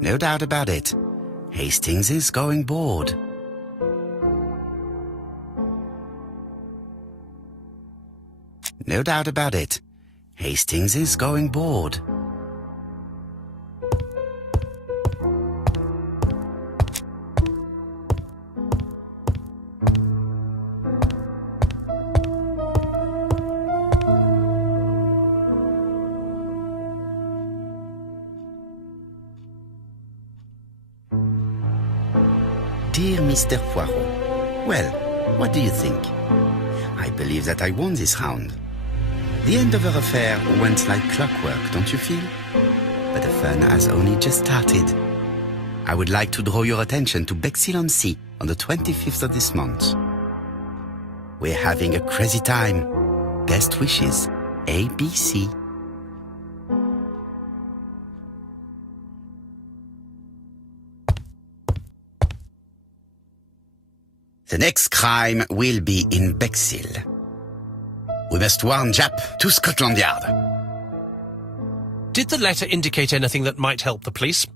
No doubt about it. Hastings is going bored. No doubt about it. Hastings is going bored. Dear Mr. Poirot, well, what do you think? I believe that I won this round. The end of our affair went like clockwork, don't you feel? But the fun has only just started. I would like to draw your attention to Bexhill-on-Sea on the 25th of this month. We're having a crazy time. Best wishes, ABC. The next crime will be in Bexhill. We must warn Japp to Scotland Yard. Did the letter indicate anything that might help the police?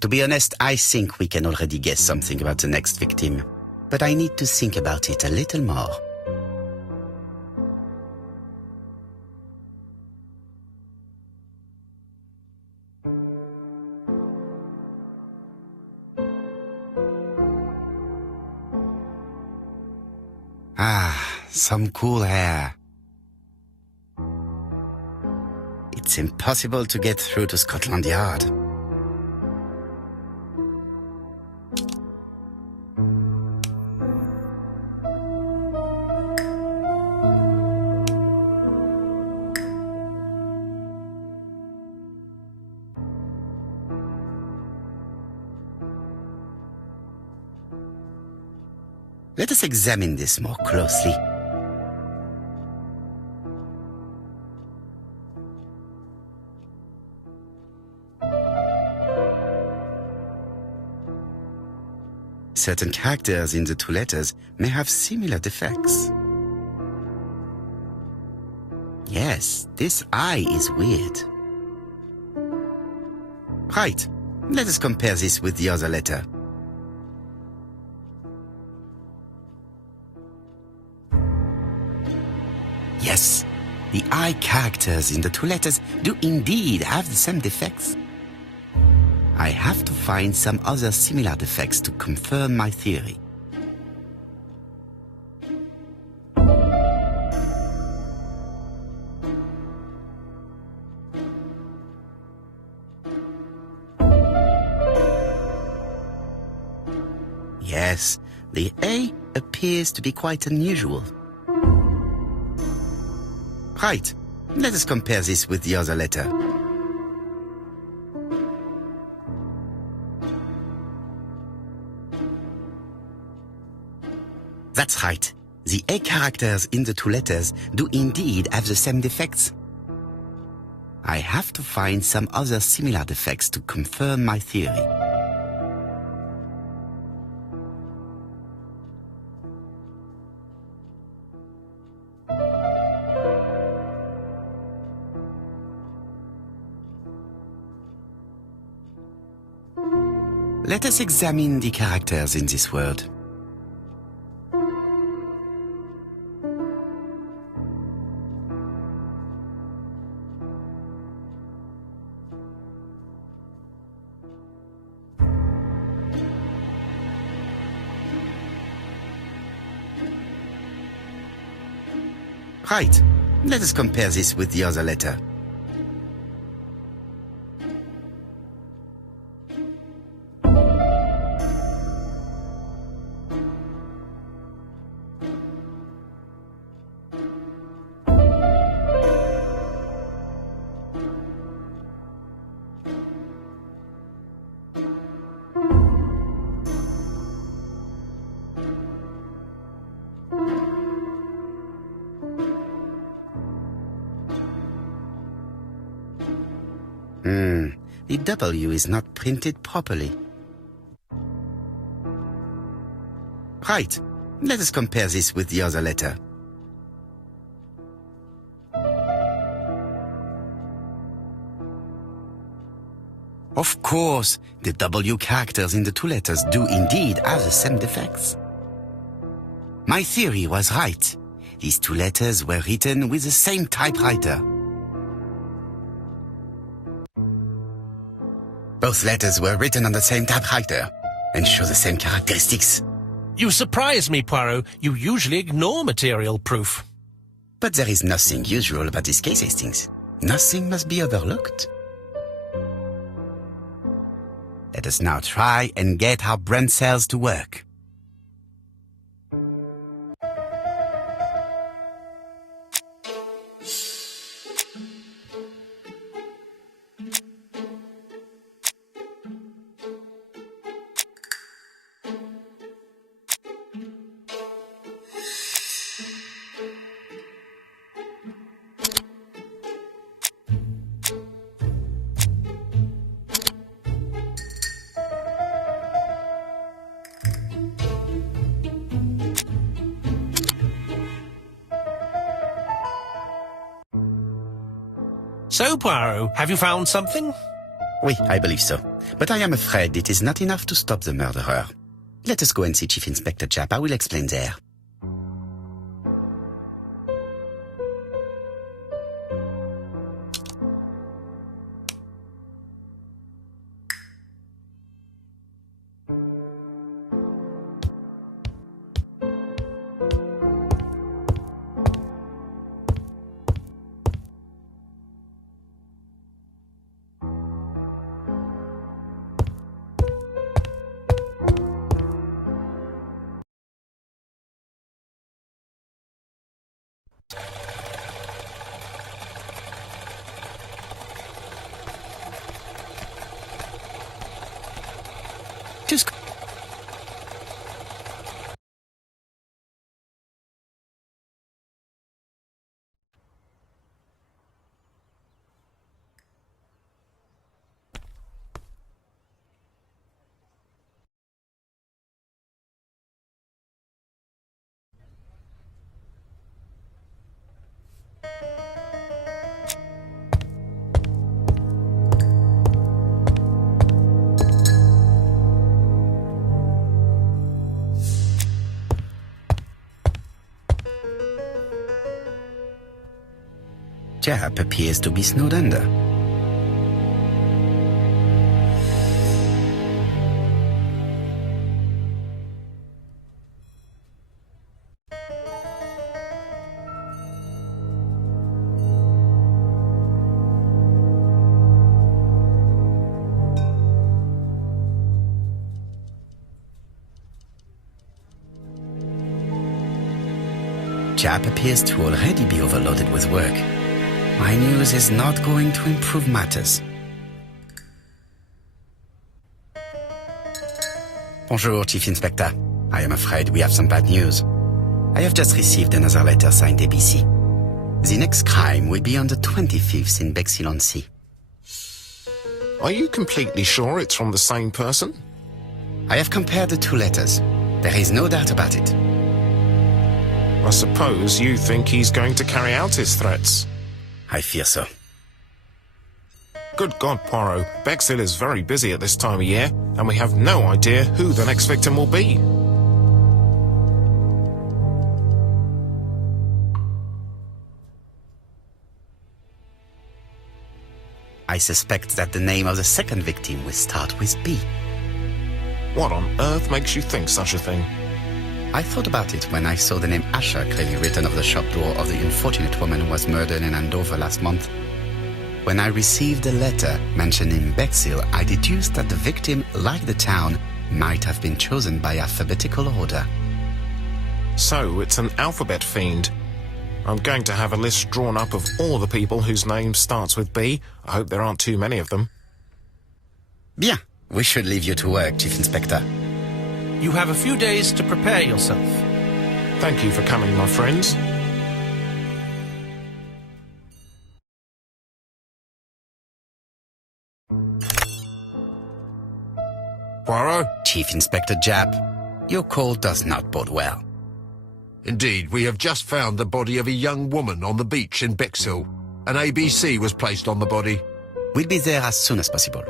To be honest, I think we can already guess something about the next victim. But I need to think about it a little more. Ah, some cool air. It's impossible to get through to Scotland Yard. Let us examine this more closely. Certain characters in the two letters may have similar defects. Yes, this I is weird. Right, let us compare this with the other letter. Yes, the I characters in the two letters do indeed have the same defects. I have to find some other similar defects to confirm my theory. Yes, the A appears to be quite unusual. Right, let us compare this with the other letter. That's right. The A characters in the two letters do indeed have the same defects. I have to find some other similar defects to confirm my theory. Let us examine the characters in this word. Right, let us compare this with the other letter. The W is not printed properly. Right, let us compare this with the other letter. Of course, the W characters in the two letters do indeed have the same defects. My theory was right. These two letters were written with the same typewriter. Both letters were written on the same typewriter and show the same characteristics. You surprise me, Poirot. You usually ignore material proof. But there is nothing usual about this case, Hastings. Nothing must be overlooked. Let us now try and get our brain cells to work. So, Poirot, have you found something? Oui, I believe so. But I am afraid it is not enough to stop the murderer. Let us go and see Chief Inspector Japp. I will explain there. Just... Japp appears to be snowed under. Japp appears to already be overloaded with work. My news is not going to improve matters. Bonjour, Chief Inspector. I am afraid we have some bad news. I have just received another letter signed ABC. The next crime will be on the 25th in Bexhill-on-Sea. Are you completely sure it's from the same person? I have compared the two letters. There is no doubt about it. I suppose you think he's going to carry out his threats. I fear so. Good God, Poirot. Bexhill is very busy at this time of year, and we have no idea who the next victim will be. I suspect that the name of the second victim will start with B. What on earth makes you think such a thing? I thought about it when I saw the name Asher clearly written over the shop door of the unfortunate woman who was murdered in Andover last month. When I received a letter mentioning Bexhill, I deduced that the victim, like the town, might have been chosen by alphabetical order. So, it's an alphabet fiend. I'm going to have a list drawn up of all the people whose name starts with B. I hope there aren't too many of them. Bien. We should leave you to work, Chief Inspector. You have a few days to prepare yourself. Thank you for coming, my friends. Poirot? Chief Inspector Japp, your call does not bode well. Indeed, we have just found the body of a young woman on the beach in Bexhill. An ABC was placed on the body. We'll be there as soon as possible.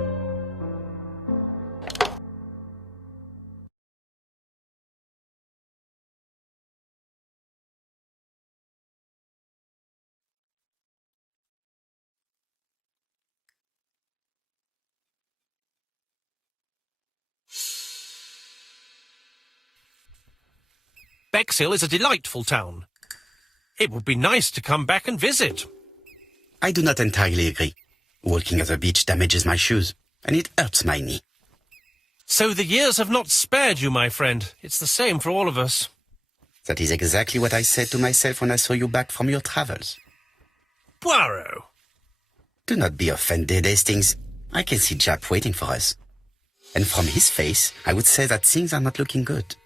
Bexhill is a delightful town. It would be nice to come back and visit. I do not entirely agree. Walking at the beach damages my shoes, and it hurts my knee. So the years have not spared you, my friend. It's the same for all of us. That is exactly what I said to myself when I saw you back from your travels. Poirot! Do not be offended, Hastings. I can see Japp waiting for us. And from his face, I would say that things are not looking good.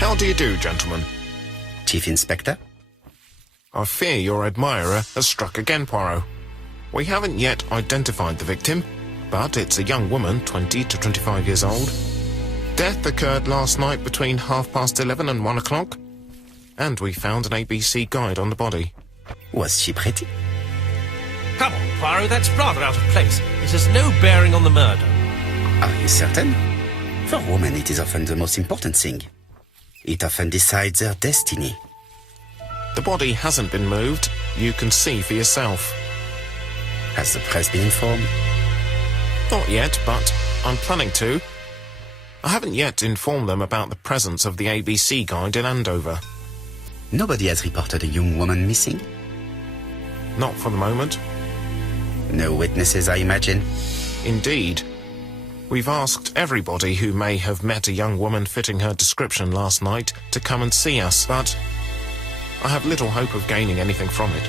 How do you do, gentlemen? Chief Inspector? I fear your admirer has struck again, Poirot. We haven't yet identified the victim, but it's a young woman, 20 to 25 years old. Death occurred last night between 11:30 and 1 o'clock, and we found an ABC guide on the body. Was she pretty? Come on, Poirot, that's rather out of place. It has no bearing on the murder. Are you certain? For women, it is often the most important thing. It often decides their destiny. The body hasn't been moved. You can see for yourself. Has the press been informed? Not yet, but I'm planning to. I haven't yet informed them about the presence of the ABC guide in Andover. Nobody has reported a young woman missing? Not for the moment. No witnesses, I imagine. Indeed. We've asked everybody who may have met a young woman fitting her description last night to come and see us, but I have little hope of gaining anything from it.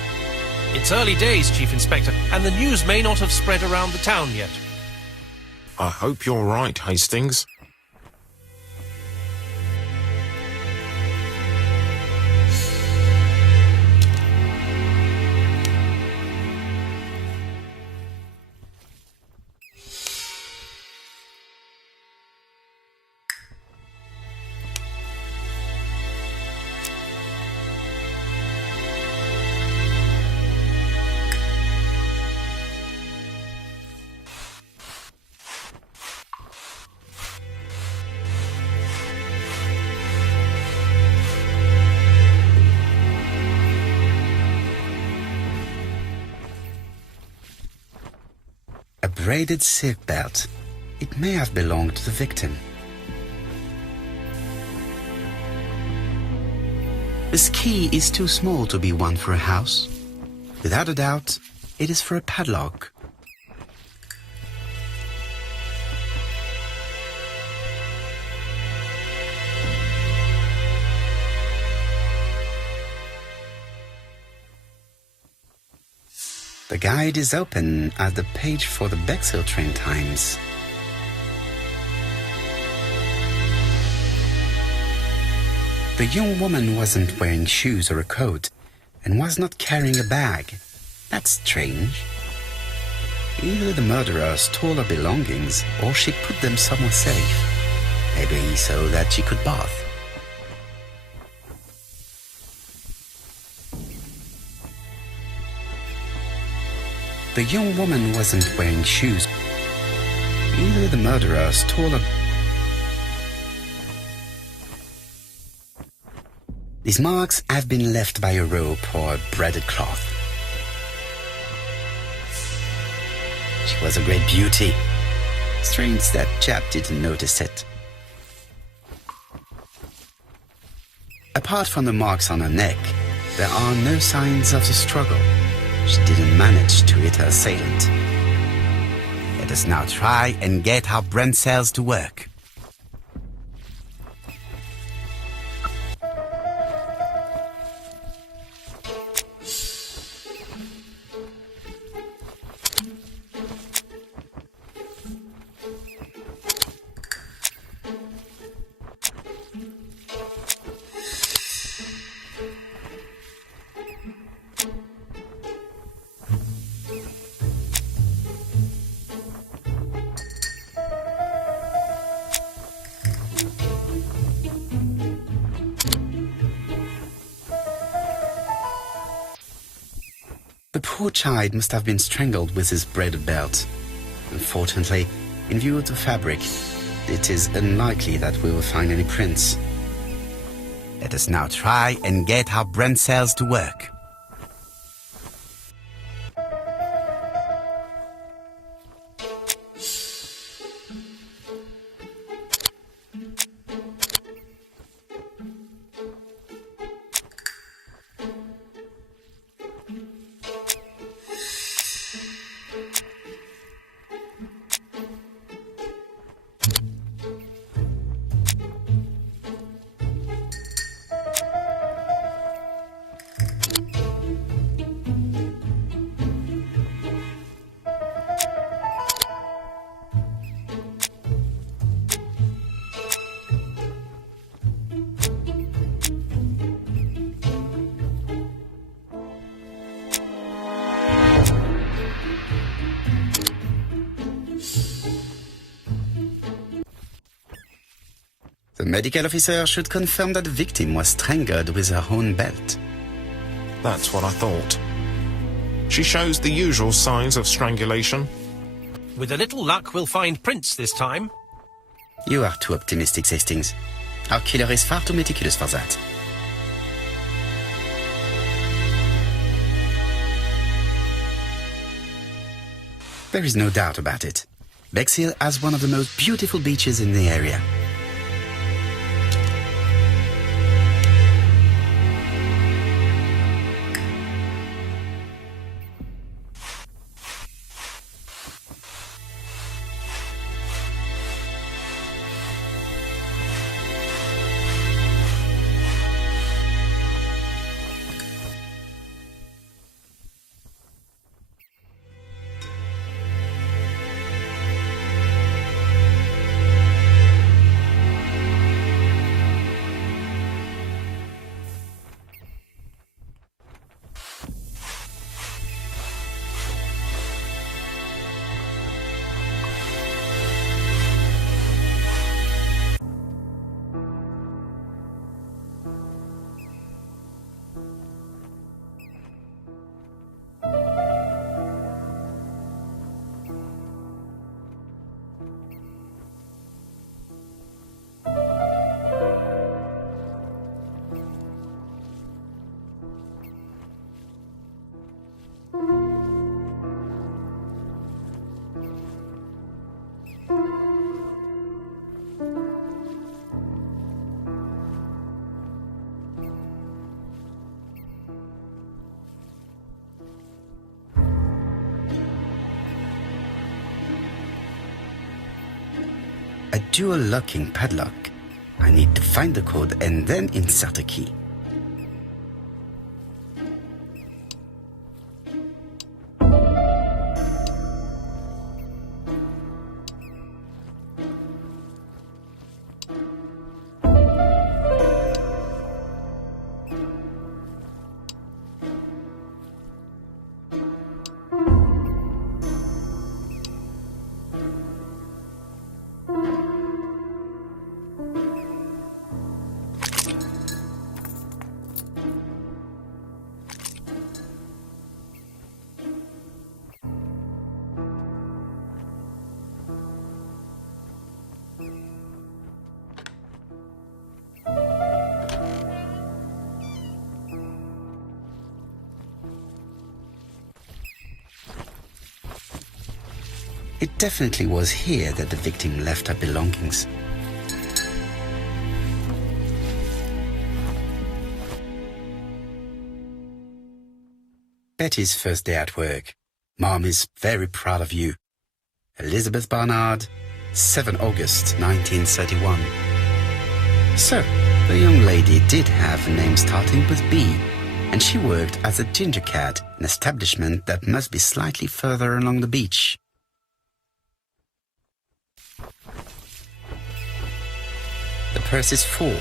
It's early days, Chief Inspector, and the news may not have spread around the town yet. I hope you're right, Hastings. A braided silk belt. It may have belonged to the victim. This key is too small to be one for a house. Without a doubt, it is for a padlock. The guide is open at the page for the Bexhill train times. The young woman wasn't wearing shoes or a coat and was not carrying a bag. That's strange. Either the murderer stole her belongings or she put them somewhere safe. Maybe so that she could bath. The young woman wasn't wearing shoes. Either the murderer stole her... These marks have been left by a rope or a braided cloth. She was a great beauty. Strange that Japp didn't notice it. Apart from the marks on her neck, there are no signs of the struggle. She didn't manage to hit her assailant. Let us now try and get our brain cells to work. The poor child must have been strangled with his braided belt. Unfortunately, in view of the fabric, it is unlikely that we will find any prints. Let us now try and get our brain cells to work. The medical officer should confirm that the victim was strangled with her own belt. That's what I thought. She shows the usual signs of strangulation. With a little luck, we'll find prints this time. You are too optimistic, Hastings. Our killer is far too meticulous for that. There is no doubt about it. Bexhill has one of the most beautiful beaches in the area. A dual locking padlock. I need to find the code and then insert a key. It definitely was here that the victim left her belongings. Betty's first day at work. Mom is very proud of you. Elizabeth Barnard, 7 August 1931. So, the young lady did have a name starting with B, and she worked as a ginger cat, an establishment that must be slightly further along the beach. The purse is full.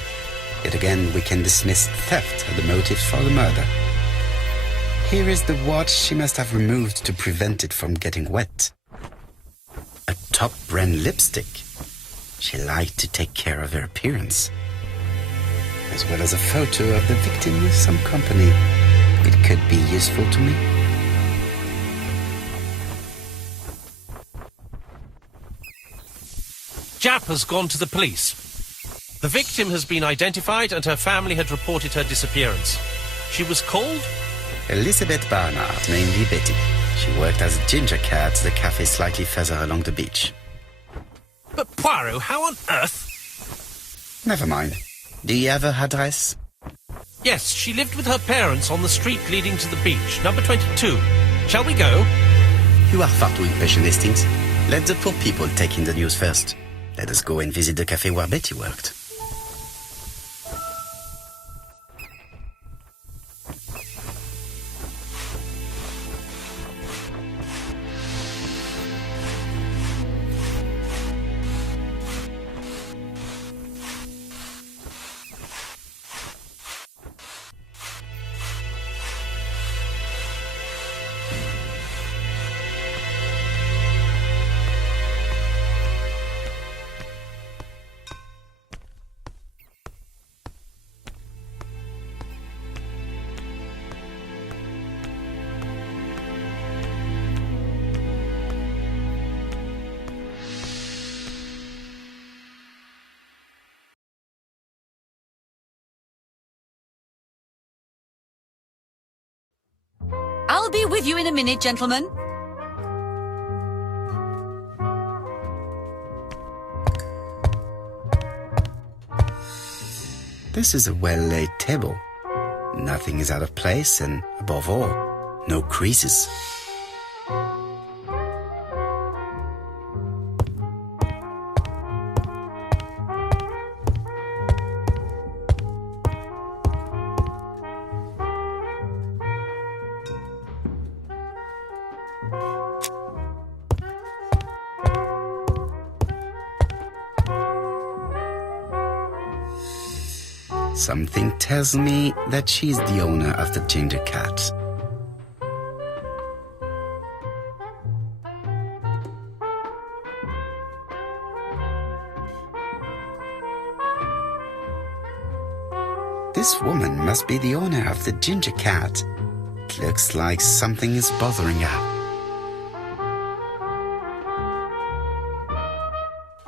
Yet again, we can dismiss theft as the motive for the murder. Here is the watch she must have removed to prevent it from getting wet. A top brand lipstick. She liked to take care of her appearance. As well as a photo of the victim with some company. It could be useful to me. Jap has gone to the police. The victim has been identified and her family had reported her disappearance. She was called? Elizabeth Barnard, mainly Betty. She worked as a ginger cat at the cafe slightly further along the beach. But Poirot, how on earth? Never mind. Do you have her address? Yes, she lived with her parents on the street leading to the beach, number 22. Shall we go? You are far too impatient, Hastings. Let the poor people take in the news first. Let us go and visit the cafe where Betty worked. I'll be with you in a minute, gentlemen. This is a well-laid table. Nothing is out of place and, above all, no creases. Something tells me that she's the owner of the ginger cat. This woman must be the owner of the ginger cat. It looks like something is bothering her.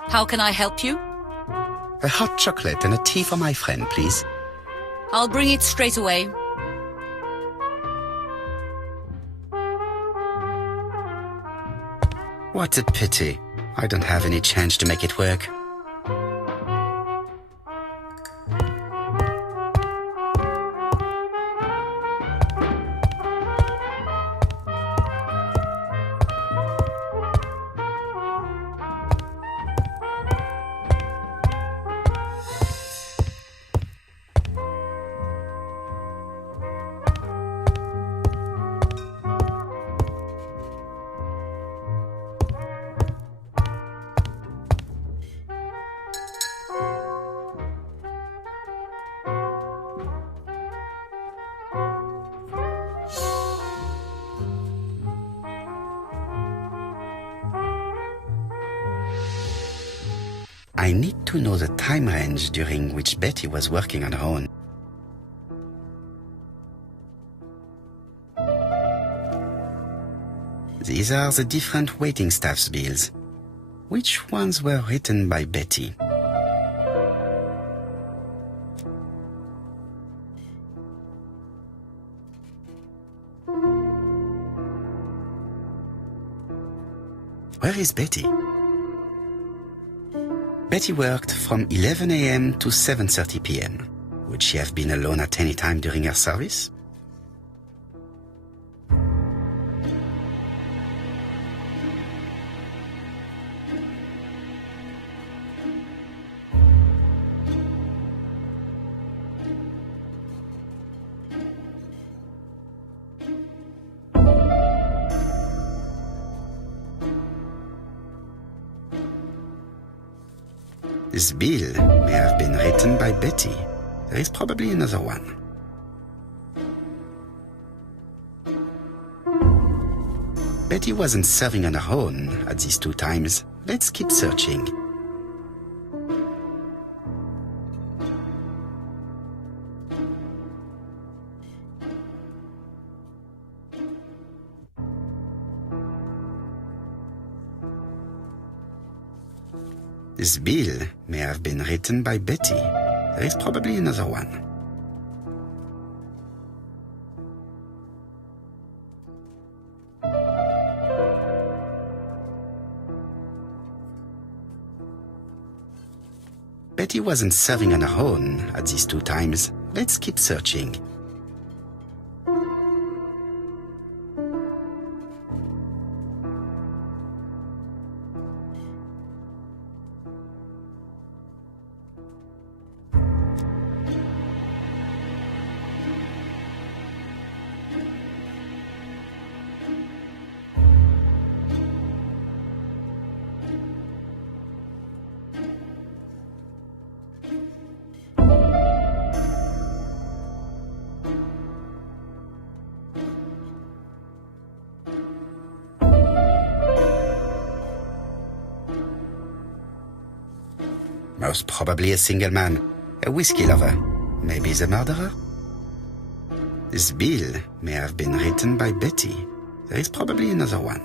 How can I help you? A hot chocolate and a tea for my friend, please. I'll bring it straight away. What a pity. I don't have any change to make it work. I need to know the time range during which Betty was working on her own. These are the different waiting staff's bills. Which ones were written by Betty? Where is Betty? Betty worked from 11 a.m. to 7:30 p.m. Would she have been alone at any time during her service? This bill may have been written by Betty. There is probably another one. Betty wasn't serving on her own at these two times. Let's keep searching. This bill may have been written by Betty. There is probably another one. Betty wasn't serving on her own at these two times. Let's keep searching. Most probably a single man, a whiskey lover, maybe the murderer. This bill may have been written by Betty. There is probably another one.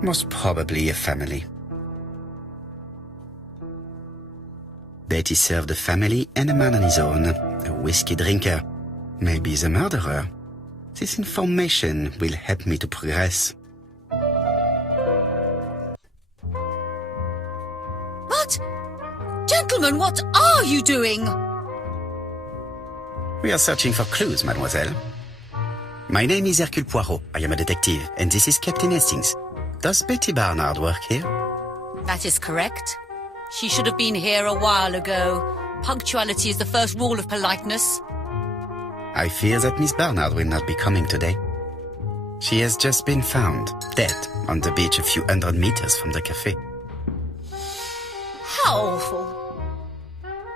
Most probably a family. Betty served a family and a man on his own, a whiskey drinker, maybe the murderer. This information will help me to progress. But, gentlemen, what are you doing? We are searching for clues, mademoiselle. My name is Hercule Poirot. I am a detective, and this is Captain Hastings. Does Betty Barnard work here? That is correct. She should have been here a while ago. Punctuality is the first rule of politeness. I fear that Miss Barnard will not be coming today. She has just been found, dead, on the beach a few hundred meters from the cafe. How awful.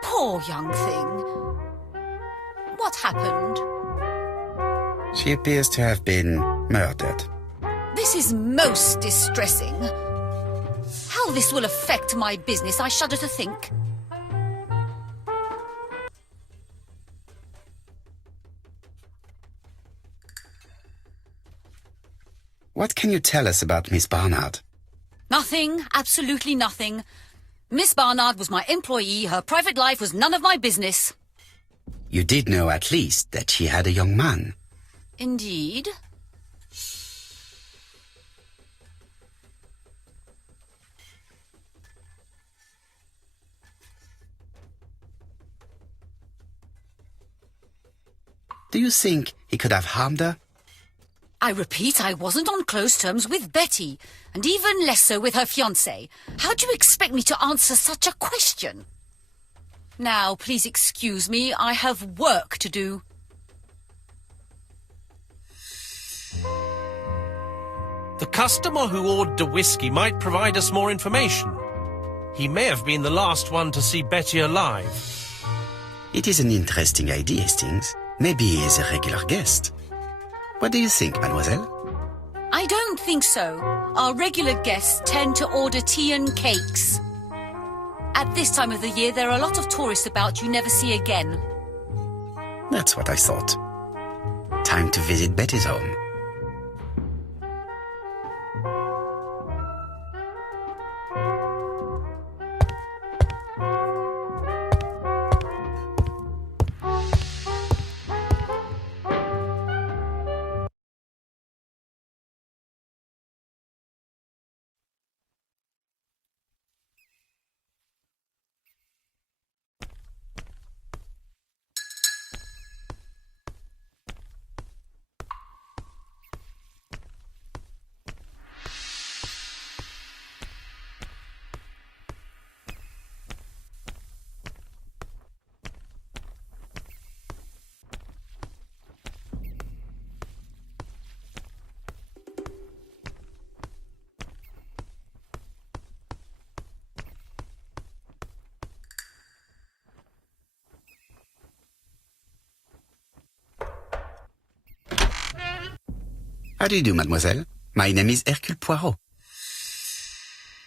Poor young thing. What happened? She appears to have been murdered. This is most distressing. How this will affect my business, I shudder to think. What can you tell us about Miss Barnard? Nothing, absolutely nothing. Miss Barnard was my employee. Her private life was none of my business. You did know at least that she had a young man. Indeed. Do you think he could have harmed her? I repeat, I wasn't on close terms with Betty, and even less so with her fiancé. How do you expect me to answer such a question? Now, please excuse me, I have work to do. The customer who ordered the whiskey might provide us more information. He may have been the last one to see Betty alive. It is an interesting idea, Hastings. Maybe he is a regular guest. What do you think, mademoiselle? I don't think so. Our regular guests tend to order tea and cakes. At this time of the year, there are a lot of tourists about you never see again. That's what I thought. Time to visit Betty's home. How do you do, mademoiselle? My name is Hercule Poirot.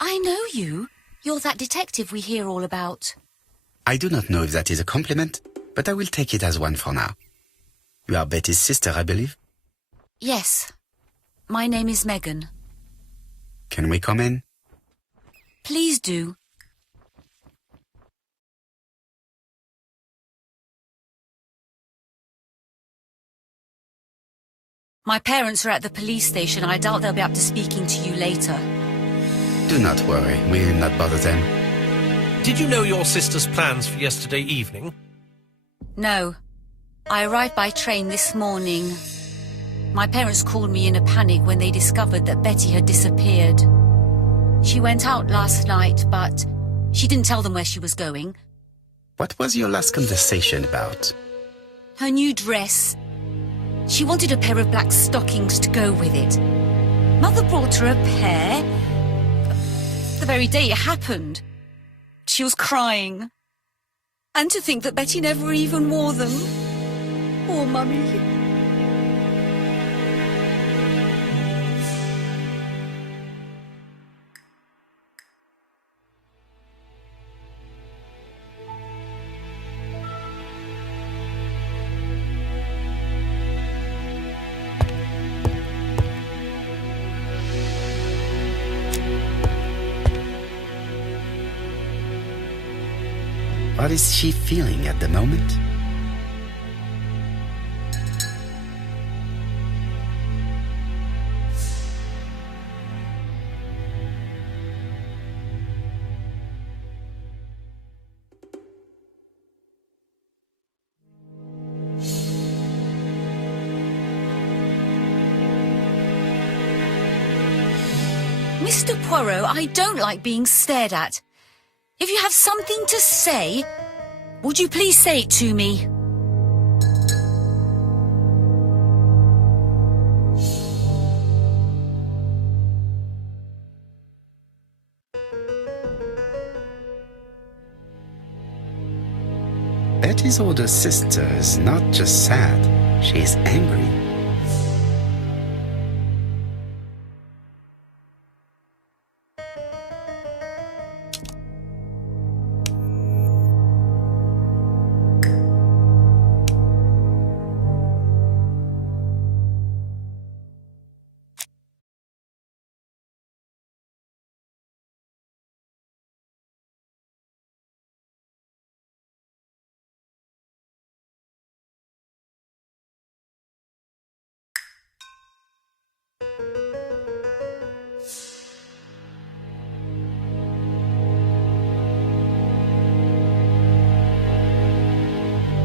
I know you. You're that detective we hear all about. I do not know if that is a compliment, but I will take it as one for now. You are Betty's sister, I believe? Yes. My name is Megan. Can we come in? Please do. My parents are at the police station. I doubt they'll be up to speaking to you later. Do not worry, we will not bother them. Did you know your sister's plans for yesterday evening? No. I arrived by train this morning. My parents called me in a panic when they discovered that Betty had disappeared. She went out last night, but she didn't tell them where she was going. What was your last conversation about? Her new dress. She wanted a pair of black stockings to go with it. Mother brought her a pair. The very day it happened. She was crying. And to think that Betty never even wore them. Poor Mummy. What is she feeling at the moment? Mr. Poirot, I don't like being stared at. If you have something to say, would you please say it to me? Betty's older sister is not just sad, she is angry.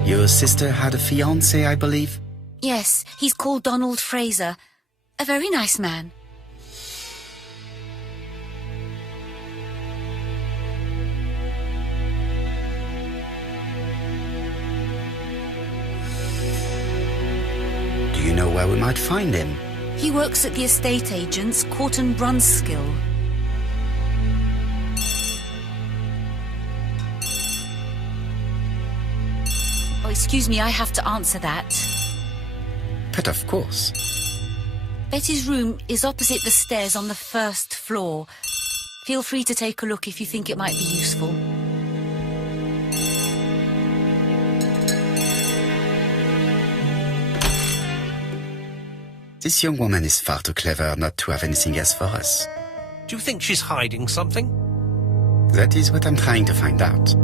Your sister had a fiancé, I believe? Yes, he's called Donald Fraser. A very nice man. Do you know where we might find him? He works at the estate agent's, Corton Brunskill. Oh, excuse me, I have to answer that. But of course. Betty's room is opposite the stairs on the first floor. Feel free to take a look if you think it might be useful. This young woman is far too clever not to have anything else for us. Do you think she's hiding something? That is what I'm trying to find out.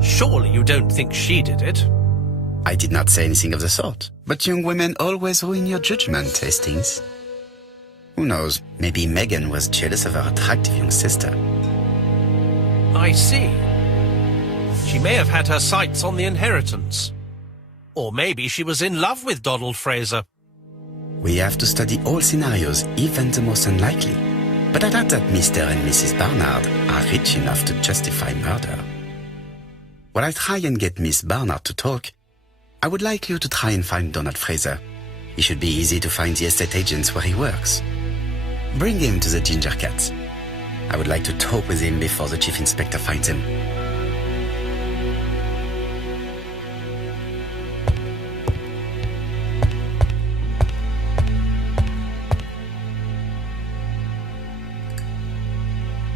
Surely you don't think she did it? I did not say anything of the sort. But young women always ruin your judgment, Hastings. Who knows, maybe Megan was jealous of her attractive young sister. I see. She may have had her sights on the inheritance. Or maybe she was in love with Donald Fraser. We have to study all scenarios, even the most unlikely. But I doubt that Mr. and Mrs. Barnard are rich enough to justify murder. While I try and get Miss Barnard to talk, I would like you to try and find Donald Fraser. It should be easy to find the estate agents where he works. Bring him to the Ginger Cat. I would like to talk with him before the Chief Inspector finds him.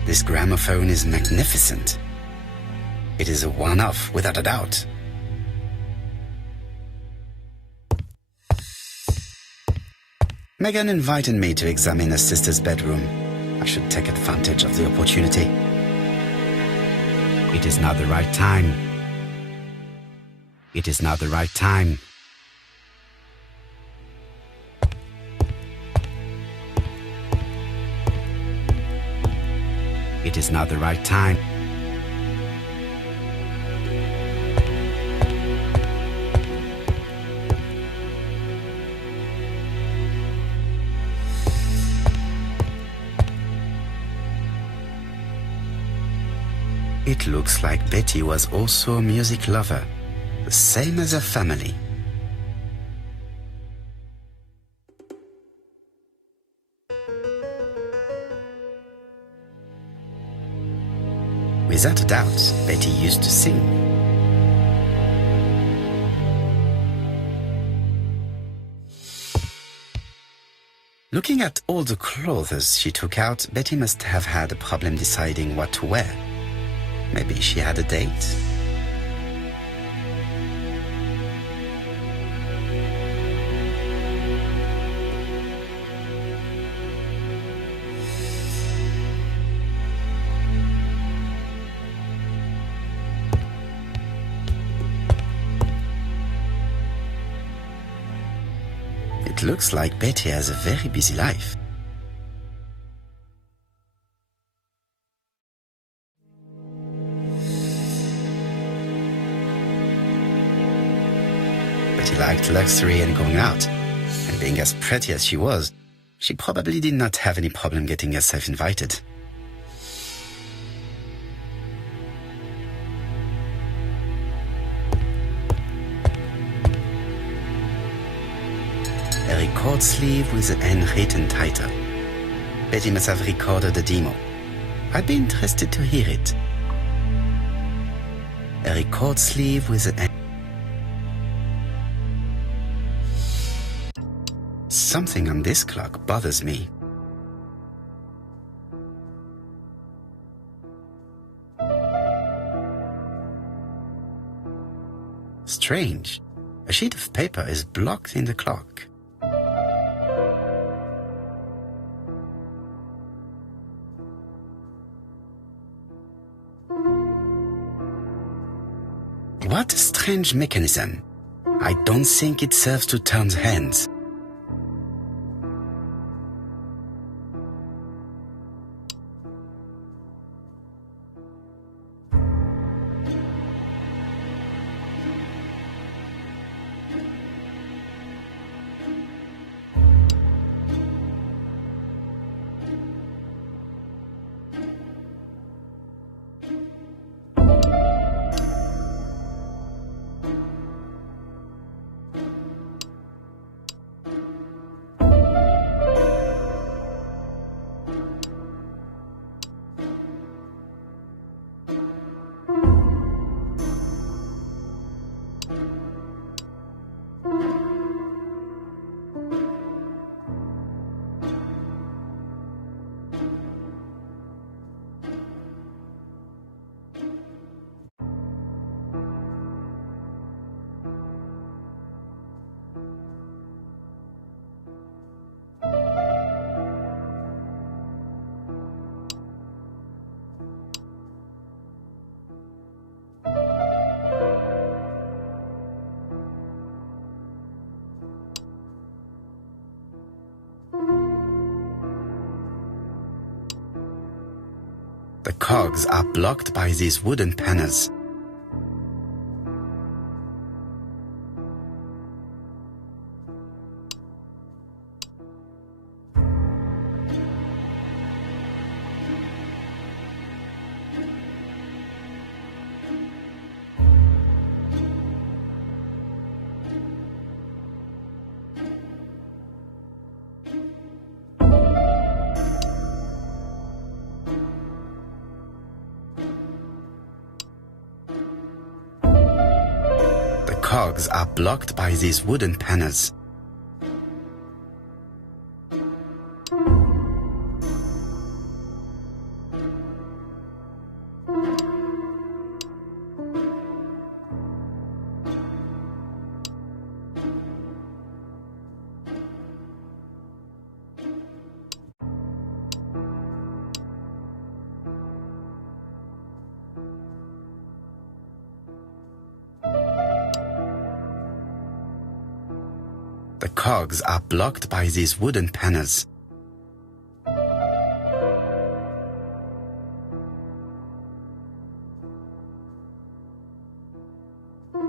This gramophone is magnificent. It is a one-off, without a doubt. Megan invited me to examine her sister's bedroom. I should take advantage of the opportunity. It is now the right time. It is now the right time. It is now the right time. It looks like Betty was also a music lover, the same as her family. Without a doubt, Betty used to sing. Looking at all the clothes she took out, Betty must have had a problem deciding what to wear. Maybe she had a date? It looks like Betty has a very busy life. Betty liked luxury and going out, and being as pretty as she was, she probably did not have any problem getting herself invited. A record sleeve with a handwritten title. Betty must have recorded a demo. I'd be interested to hear it. A record sleeve with a... Something on this clock bothers me. Strange. A sheet of paper is blocked in the clock. What a strange mechanism. I don't think it serves to turn the hands. The cogs are blocked by these wooden panels. Cogs are blocked by these wooden panels. The cogs are blocked by these wooden panels.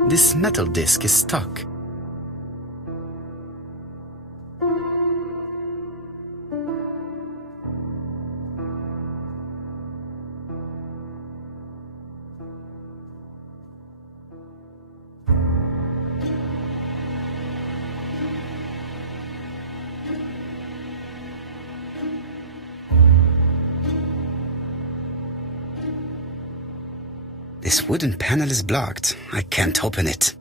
This metal disc is stuck. This wooden panel is blocked. I can't open it.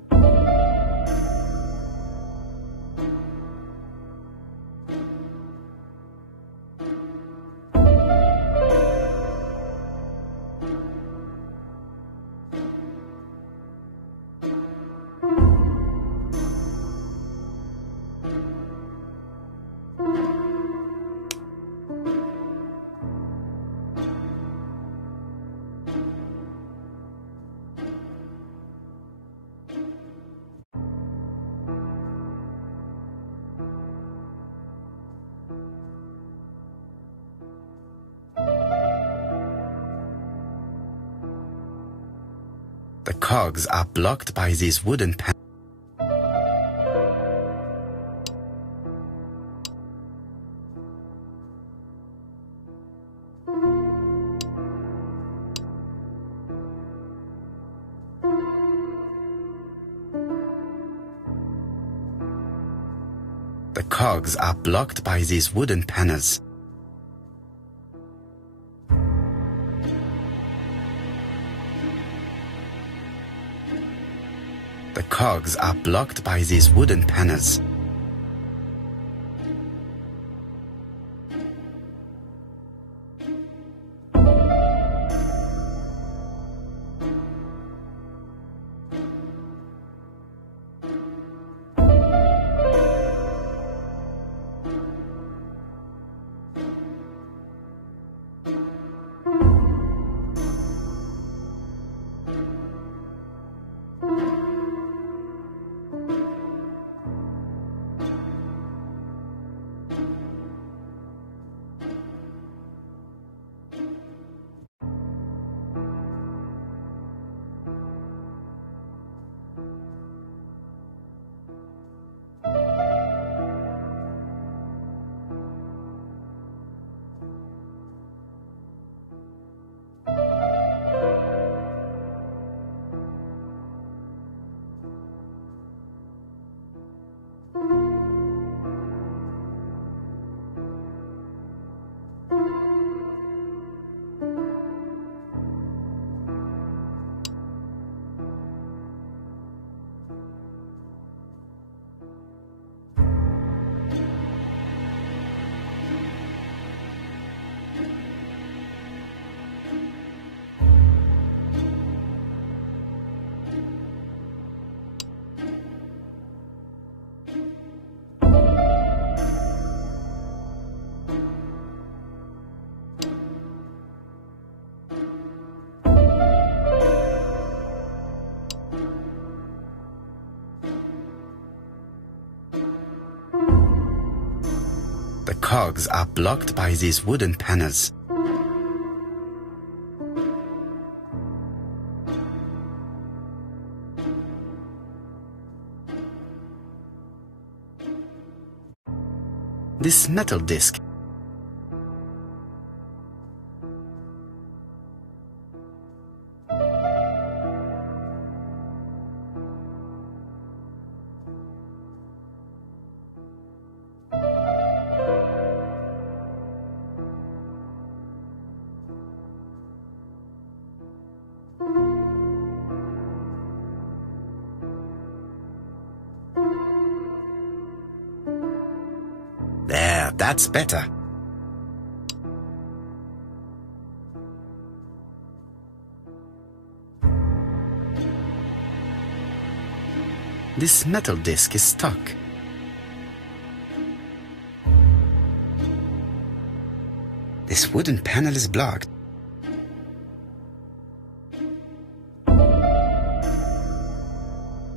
The cogs are blocked by these wooden panels. The cogs are blocked by these wooden panels. The cogs are blocked by these wooden panels. The cogs are blocked by these wooden panels. This metal disc. There, that's better. This metal disc is stuck. This wooden panel is blocked.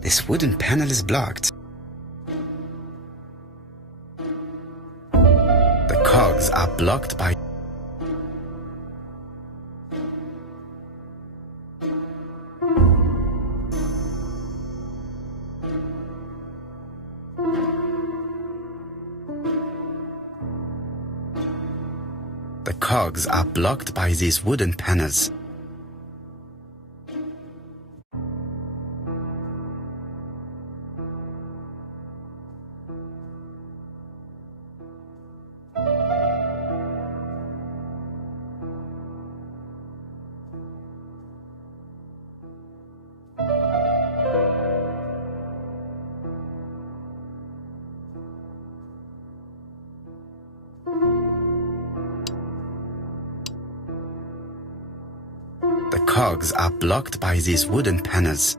This wooden panel is blocked. cogs are blocked by... The cogs are blocked by these wooden panels. The cogs are blocked by these wooden panels.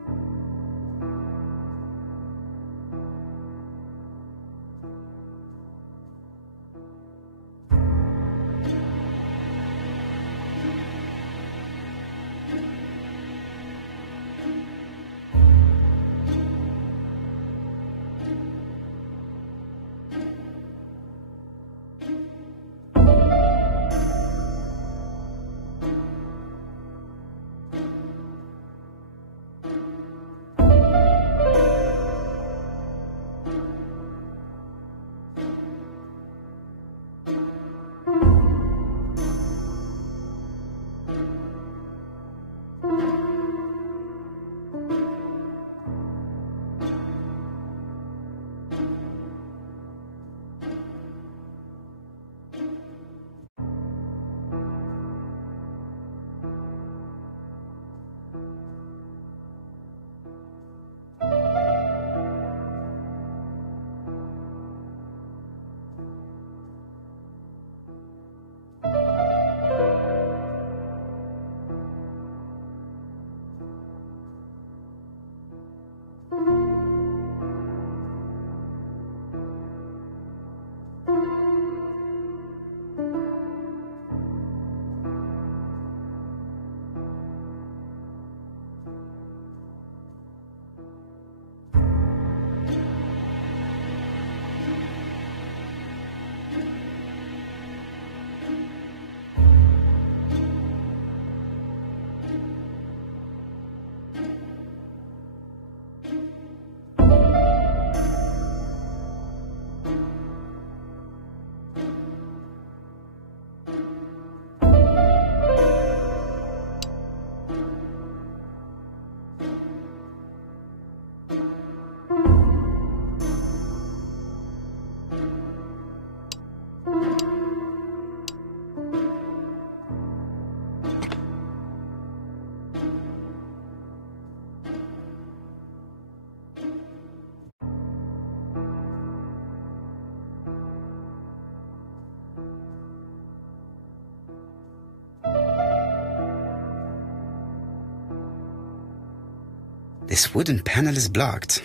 This wooden panel is blocked.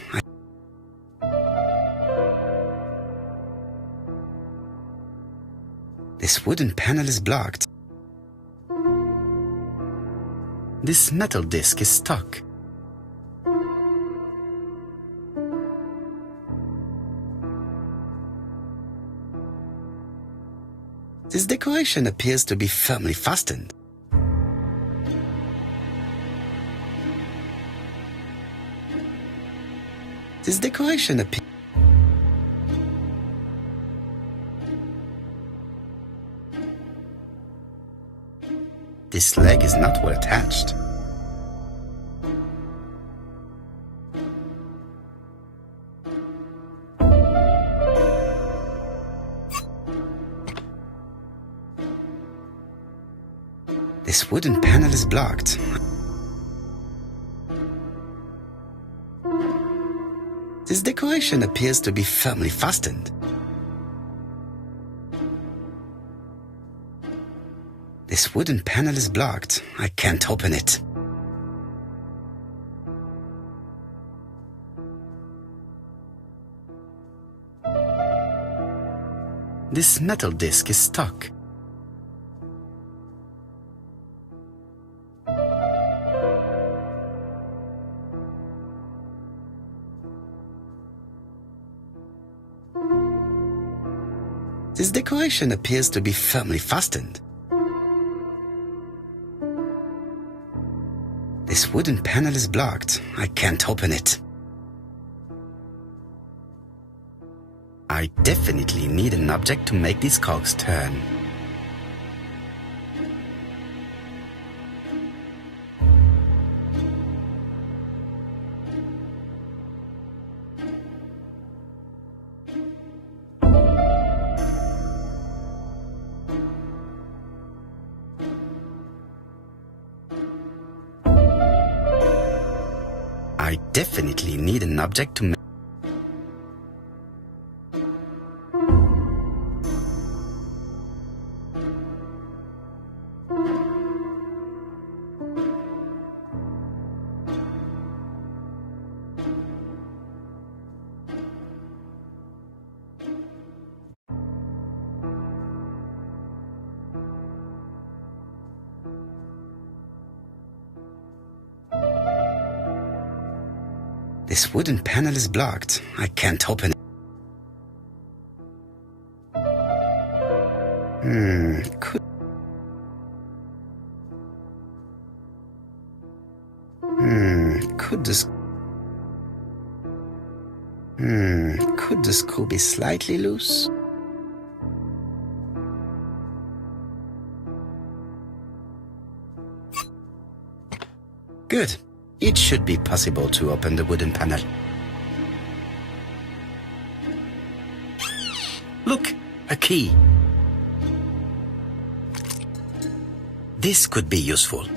This wooden panel is blocked. This metal disc is stuck. This decoration appears to be firmly fastened. This decoration appears... This leg is not well attached. This wooden panel is blocked. This decoration appears to be firmly fastened. This wooden panel is blocked. I can't open it. This metal disc is stuck. This decoration appears to be firmly fastened. This wooden panel is blocked. I can't open it. I definitely need an object to make these cogs turn. I definitely need an object to make... This wooden panel is blocked. I can't open it. Could the screw be slightly loose? Good. It should be possible to open the wooden panel. Look, a key. This could be useful.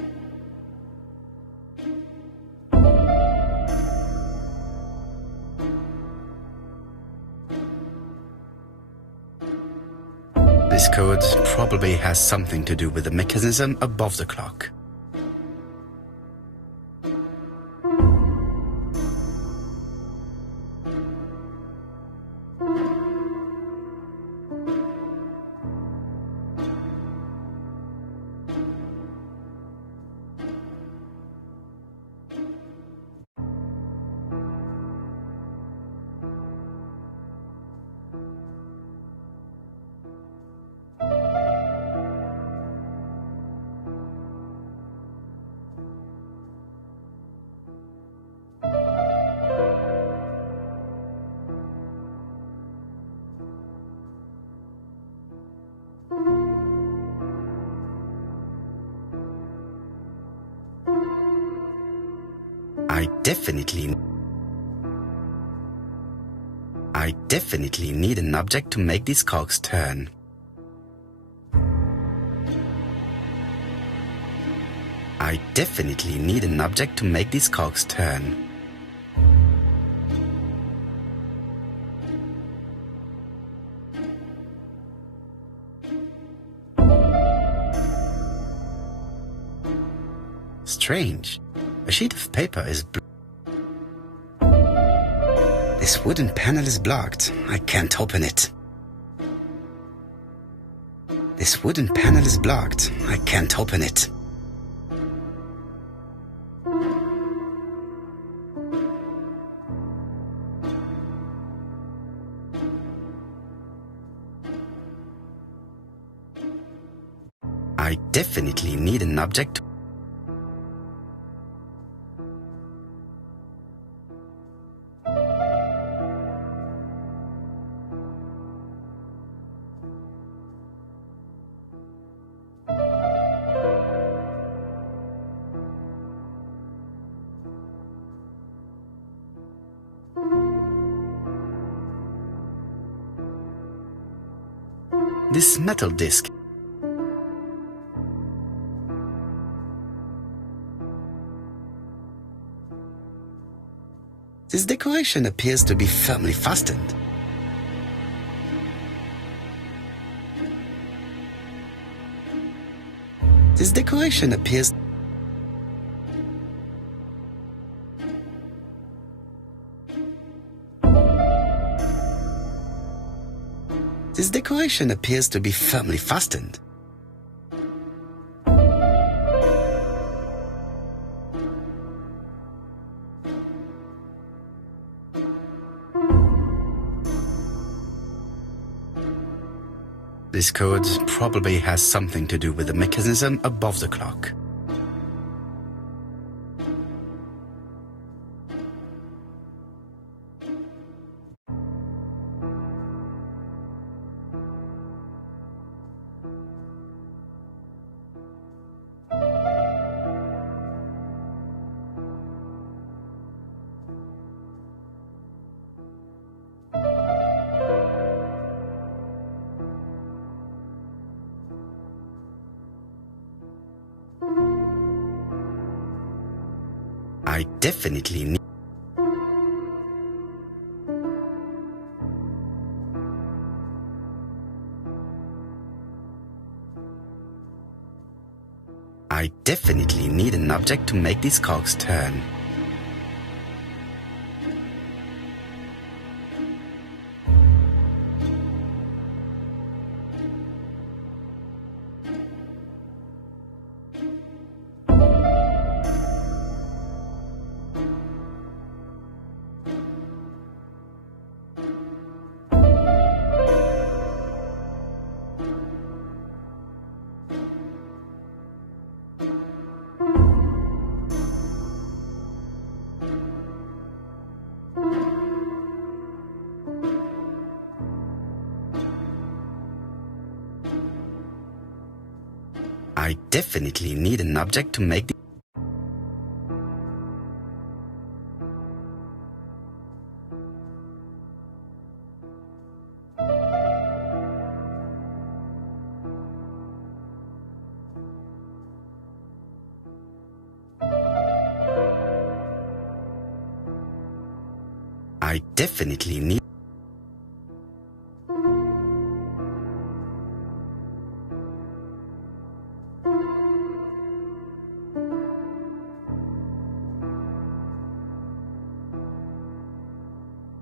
This code probably has something to do with the mechanism above the clock. I definitely need an object to make these cogs turn. I definitely need an object to make these cogs turn. Strange. A sheet of paper is This wooden panel is blocked. I can't open it. This wooden panel is blocked. I can't open it. I definitely need an object. This metal disc. This decoration appears to be firmly fastened. This decoration appears... This decoration appears to be firmly fastened. This code probably has something to do with the mechanism above the clock. I definitely need an object to make these cogs turn. I definitely need an object to make the... I definitely need...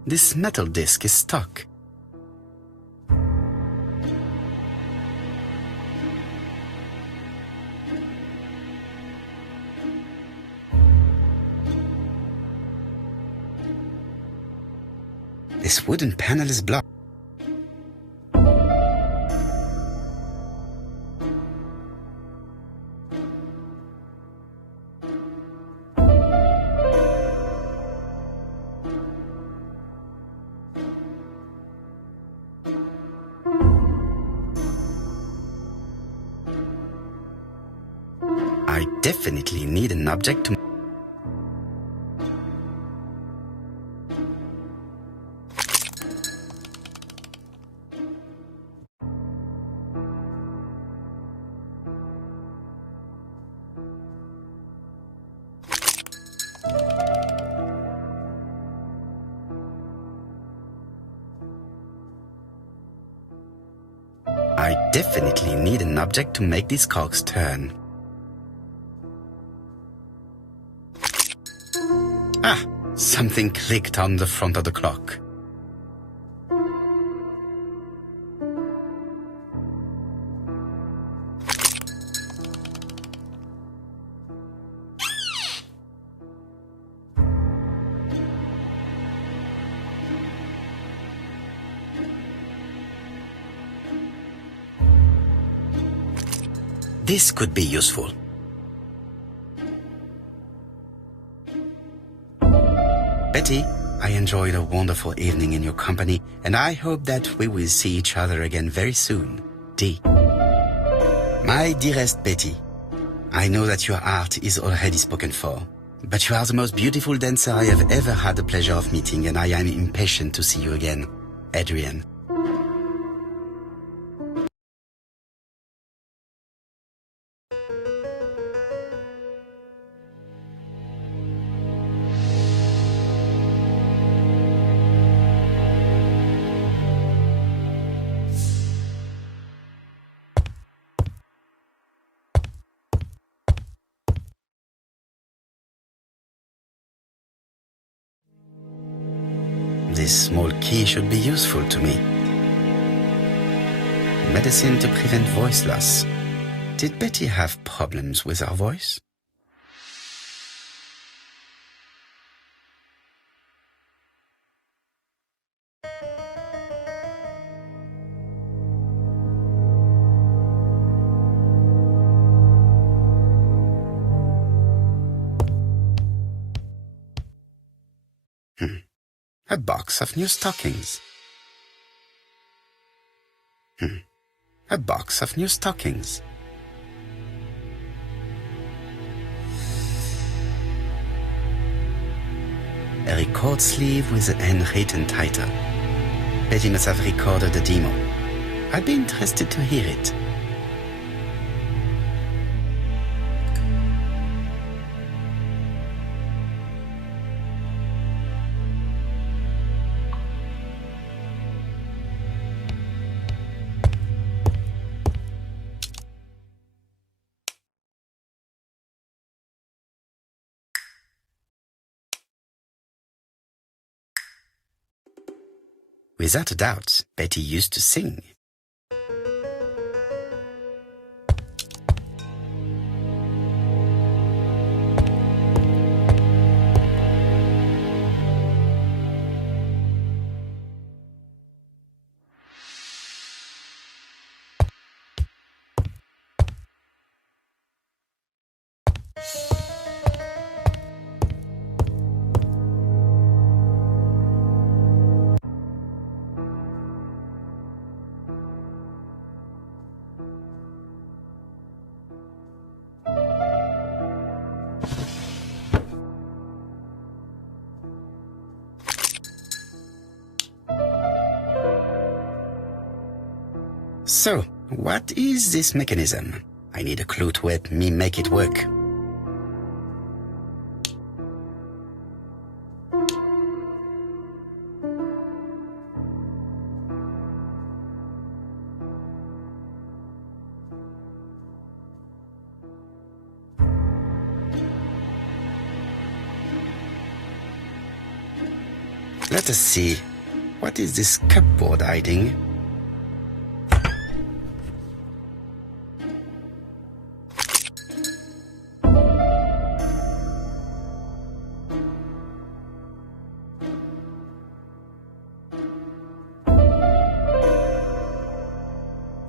This metal disc is stuck. This wooden panel is blocked. I definitely need an object to... I definitely need an object to make these cogs turn. Ah, something clicked on the front of the clock. This could be useful. Betty, I enjoyed a wonderful evening in your company, and I hope that we will see each other again very soon. D. My dearest Betty, I know that your art is already spoken for, but you are the most beautiful dancer I have ever had the pleasure of meeting, and I am impatient to see you again. Adrian. This small key should be useful to me. Medicine to prevent voice loss. Did Betty have problems with her voice? A box of new stockings. A box of new stockings. A record sleeve with a handwritten title. Betty must have recorded the demo. I'd be interested to hear it. Without a doubt, Betty used to sing. So, what is this mechanism? I need a clue to help me make it work. Let us see. What is this cupboard hiding?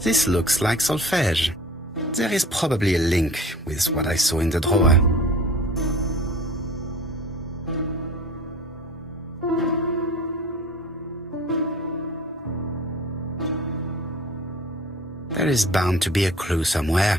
This looks like solfège. There is probably a link with what I saw in the drawer. There is bound to be a clue somewhere.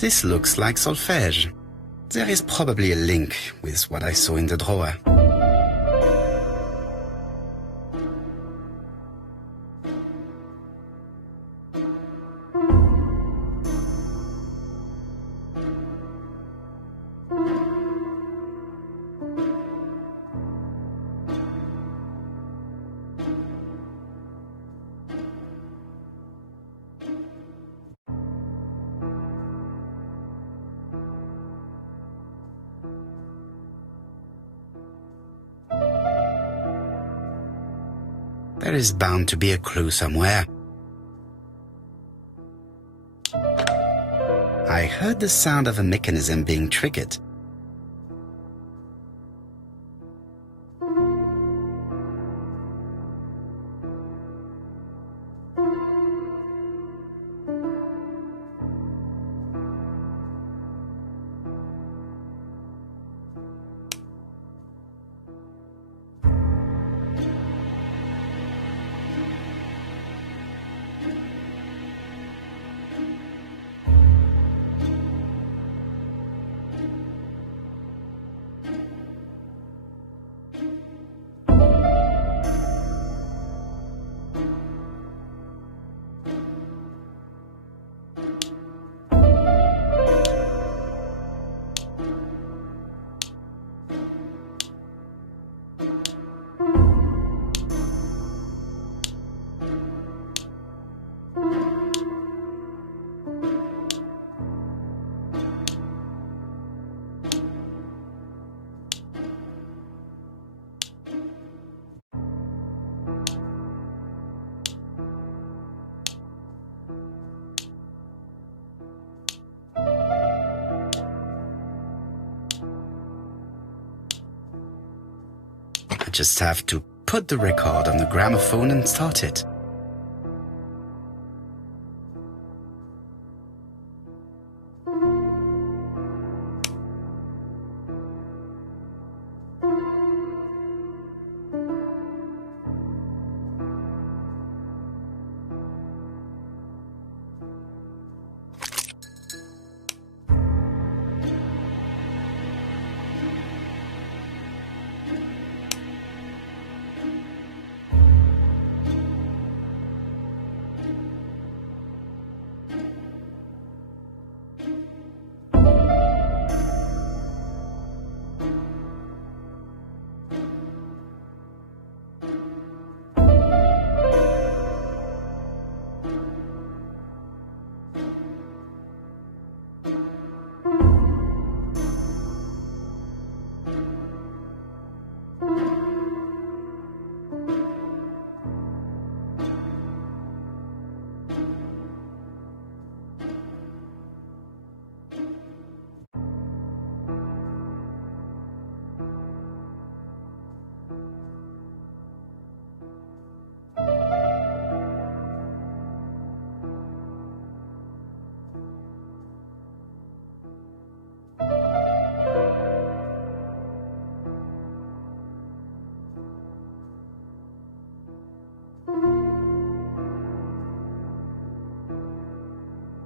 This looks like solfège. There is probably a link with what I saw in the drawer. There is bound to be a clue somewhere. I heard the sound of a mechanism being triggered. I just have to put the record on the gramophone and start it.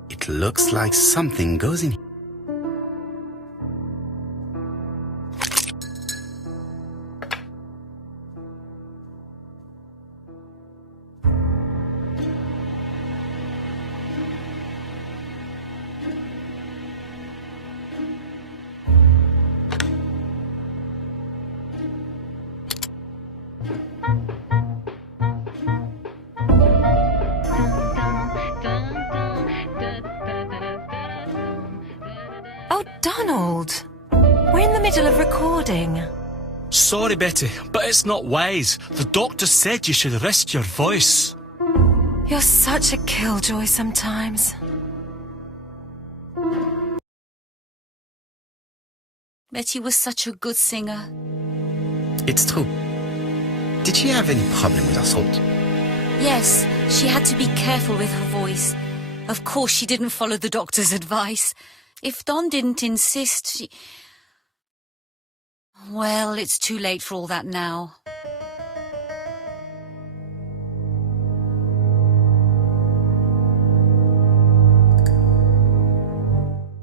It looks like something goes in here. Donald, we're in the middle of recording. Sorry, Betty, but it's not wise. The doctor said you should rest your voice. You're such a killjoy sometimes. Betty was such a good singer. It's true. Did she have any problem with her throat? Yes, she had to be careful with her voice. Of course, she didn't follow the doctor's advice. If Don didn't insist, she... Well, it's too late for all that now.